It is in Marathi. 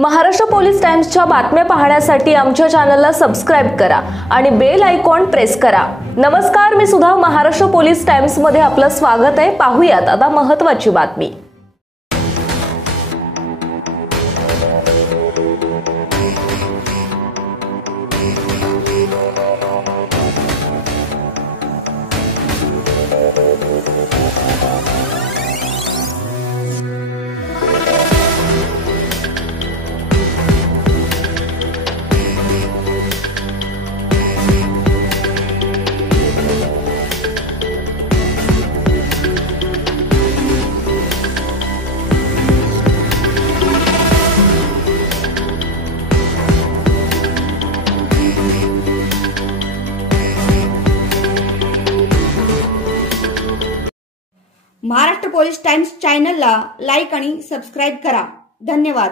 महाराष्ट्र पोलीस टाइम्सच्या बातम्या पाहण्यासाठी आमच्या चॅनलला सबस्क्राइब करा आणि बेल आयकॉन प्रेस करा। नमस्कार, मी सुद्धा महाराष्ट्र पोलीस टाइम्स मध्ये आपलं स्वागत आहे। पाहूयात आता महत्त्वाची बातमी। महाराष्ट्र पोलीस टाइम्स चॅनलला लाईक आणि सबस्क्राइब करा। धन्यवाद।